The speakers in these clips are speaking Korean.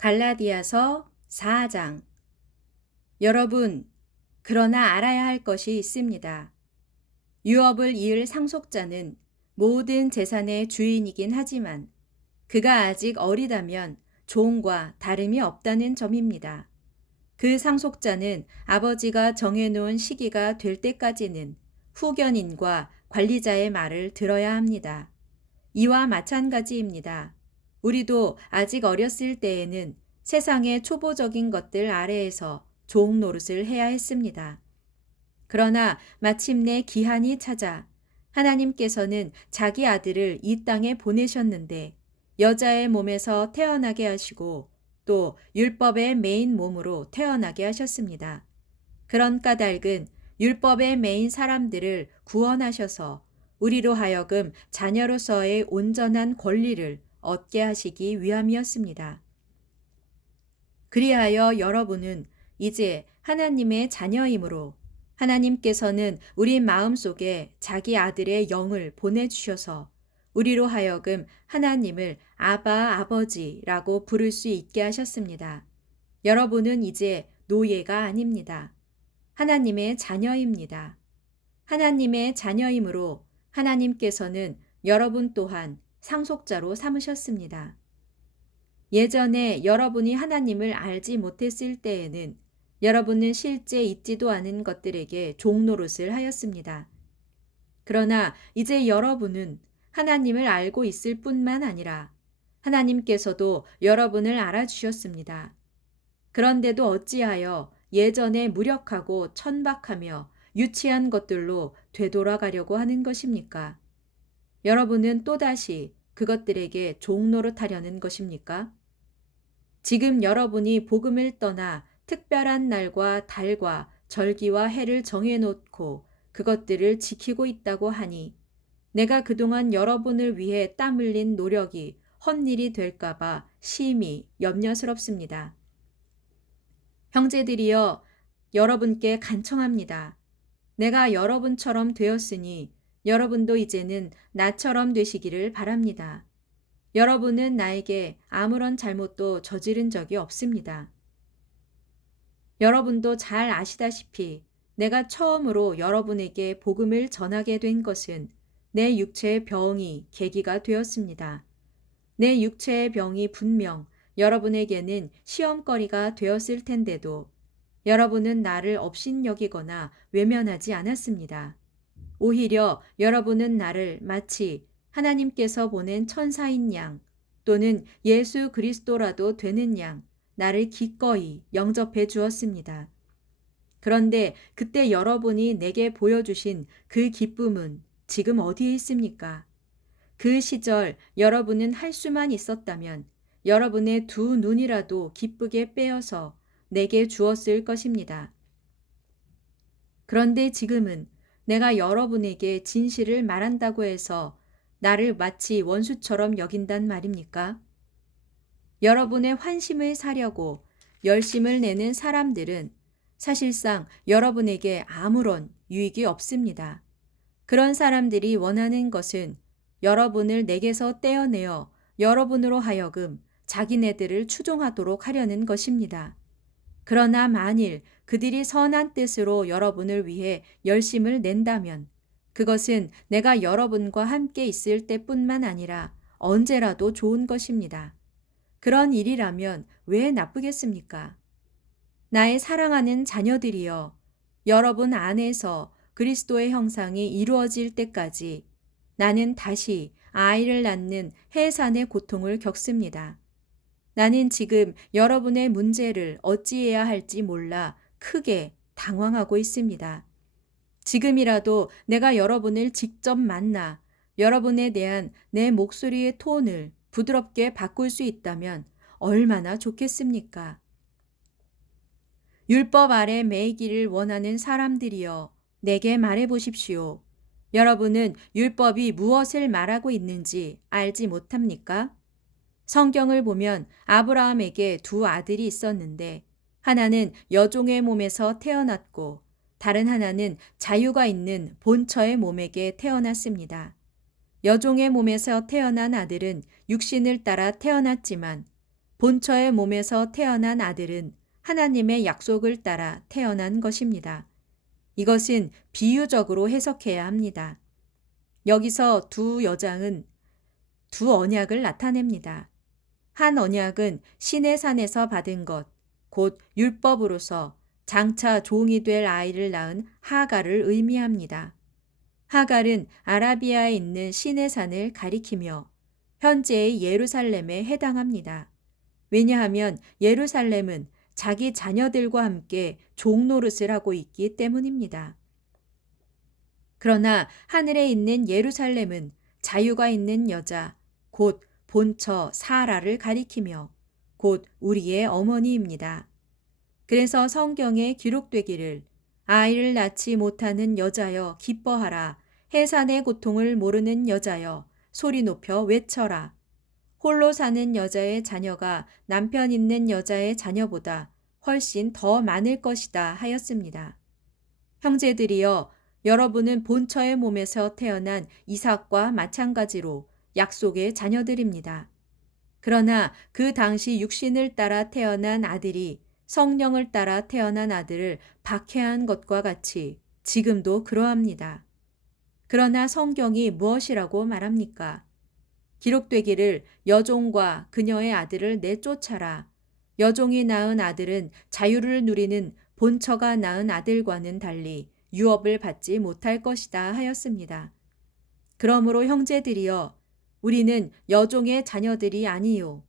갈라디아서 4장. 여러분, 그러나 알아야 할 것이 있습니다. 유업을 이을 상속자는 모든 재산의 주인이긴 하지만 그가 아직 어리다면 종과 다름이 없다는 점입니다. 그 상속자는 아버지가 정해놓은 시기가 될 때까지는 후견인과 관리자의 말을 들어야 합니다. 이와 마찬가지입니다. 우리도 아직 어렸을 때에는 세상의 초보적인 것들 아래에서 종 노릇을 해야 했습니다. 그러나 마침내 기한이 찾아 하나님께서는 자기 아들을 이 땅에 보내셨는데 여자의 몸에서 태어나게 하시고 또 율법의 매인 몸으로 태어나게 하셨습니다. 그런 까닭은 율법의 매인 사람들을 구원하셔서 우리로 하여금 자녀로서의 온전한 권리를 얻게 하시기 위함이었습니다. 그리하여 여러분은 이제 하나님의 자녀이므로 하나님께서는 우리 마음속에 자기 아들의 영을 보내주셔서 우리로 하여금 하나님을 아바 아버지라고 부를 수 있게 하셨습니다. 여러분은 이제 노예가 아닙니다. 하나님의 자녀입니다. 하나님의 자녀이므로 하나님께서는 여러분 또한 상속자로 삼으셨습니다. 예전에 여러분이 하나님을 알지 못했을 때에는 여러분은 실제 있지도 않은 것들에게 종노릇을 하였습니다. 그러나 이제 여러분은 하나님을 알고 있을 뿐만 아니라 하나님께서도 여러분을 알아주셨습니다. 그런데도 어찌하여 예전에 무력하고 천박하며 유치한 것들로 되돌아가려고 하는 것입니까? 여러분은 또다시 그것들에게 종노릇하려는 것입니까? 지금 여러분이 복음을 떠나 특별한 날과 달과 절기와 해를 정해놓고 그것들을 지키고 있다고 하니 내가 그동안 여러분을 위해 땀 흘린 노력이 헛일이 될까봐 심히 염려스럽습니다. 형제들이여, 여러분께 간청합니다. 내가 여러분처럼 되었으니 여러분도 이제는 나처럼 되시기를 바랍니다. 여러분은 나에게 아무런 잘못도 저지른 적이 없습니다. 여러분도 잘 아시다시피 내가 처음으로 여러분에게 복음을 전하게 된 것은 내 육체의 병이 계기가 되었습니다. 내 육체의 병이 분명 여러분에게는 시험거리가 되었을 텐데도 여러분은 나를 업신여기거나 외면하지 않았습니다. 오히려 여러분은 나를 마치 하나님께서 보낸 천사인 양 또는 예수 그리스도라도 되는 양 나를 기꺼이 영접해 주었습니다. 그런데 그때 여러분이 내게 보여주신 그 기쁨은 지금 어디에 있습니까? 그 시절 여러분은 할 수만 있었다면 여러분의 두 눈이라도 기쁘게 빼어서 내게 주었을 것입니다. 그런데 지금은 내가 여러분에게 진실을 말한다고 해서 나를 마치 원수처럼 여긴단 말입니까? 여러분의 환심을 사려고 열심을 내는 사람들은 사실상 여러분에게 아무런 유익이 없습니다. 그런 사람들이 원하는 것은 여러분을 내게서 떼어내어 여러분으로 하여금 자기네들을 추종하도록 하려는 것입니다. 그러나 만일 그들이 선한 뜻으로 여러분을 위해 열심을 낸다면 그것은 내가 여러분과 함께 있을 때뿐만 아니라 언제라도 좋은 것입니다. 그런 일이라면 왜 나쁘겠습니까? 나의 사랑하는 자녀들이여, 여러분 안에서 그리스도의 형상이 이루어질 때까지 나는 다시 아이를 낳는 해산의 고통을 겪습니다. 나는 지금 여러분의 문제를 어찌해야 할지 몰라 크게 당황하고 있습니다. 지금이라도 내가 여러분을 직접 만나 여러분에 대한 내 목소리의 톤을 부드럽게 바꿀 수 있다면 얼마나 좋겠습니까? 율법 아래 매이기를 원하는 사람들이여, 내게 말해 보십시오. 여러분은 율법이 무엇을 말하고 있는지 알지 못합니까? 성경을 보면 아브라함에게 두 아들이 있었는데 하나는 여종의 몸에서 태어났고 다른 하나는 자유가 있는 본처의 몸에게 태어났습니다. 여종의 몸에서 태어난 아들은 육신을 따라 태어났지만 본처의 몸에서 태어난 아들은 하나님의 약속을 따라 태어난 것입니다. 이것은 비유적으로 해석해야 합니다. 여기서 두 여장은 두 언약을 나타냅니다. 한 언약은 시내 산에서 받은 것, 곧 율법으로서 장차 종이 될 아이를 낳은 하갈을 의미합니다. 하갈은 아라비아에 있는 시내 산을 가리키며 현재의 예루살렘에 해당합니다. 왜냐하면 예루살렘은 자기 자녀들과 함께 종노릇을 하고 있기 때문입니다. 그러나 하늘에 있는 예루살렘은 자유가 있는 여자, 곧 본처 사라를 가리키며 곧 우리의 어머니입니다. 그래서 성경에 기록되기를 아이를 낳지 못하는 여자여 기뻐하라. 해산의 고통을 모르는 여자여 소리 높여 외쳐라. 홀로 사는 여자의 자녀가 남편 있는 여자의 자녀보다 훨씬 더 많을 것이다 하였습니다. 형제들이여, 여러분은 본처의 몸에서 태어난 이삭과 마찬가지로 약속의 자녀들입니다. 그러나 그 당시 육신을 따라 태어난 아들이 성령을 따라 태어난 아들을 박해한 것과 같이 지금도 그러합니다. 그러나 성경이 무엇이라고 말합니까? 기록되기를 여종과 그녀의 아들을 내쫓아라. 여종이 낳은 아들은 자유를 누리는 본처가 낳은 아들과는 달리 유업을 받지 못할 것이다 하였습니다. 그러므로 형제들이여, 우리는 여종의 자녀들이 아니요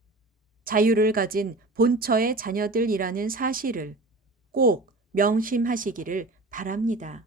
자유를 가진 본처의 자녀들이라는 사실을 꼭 명심하시기를 바랍니다.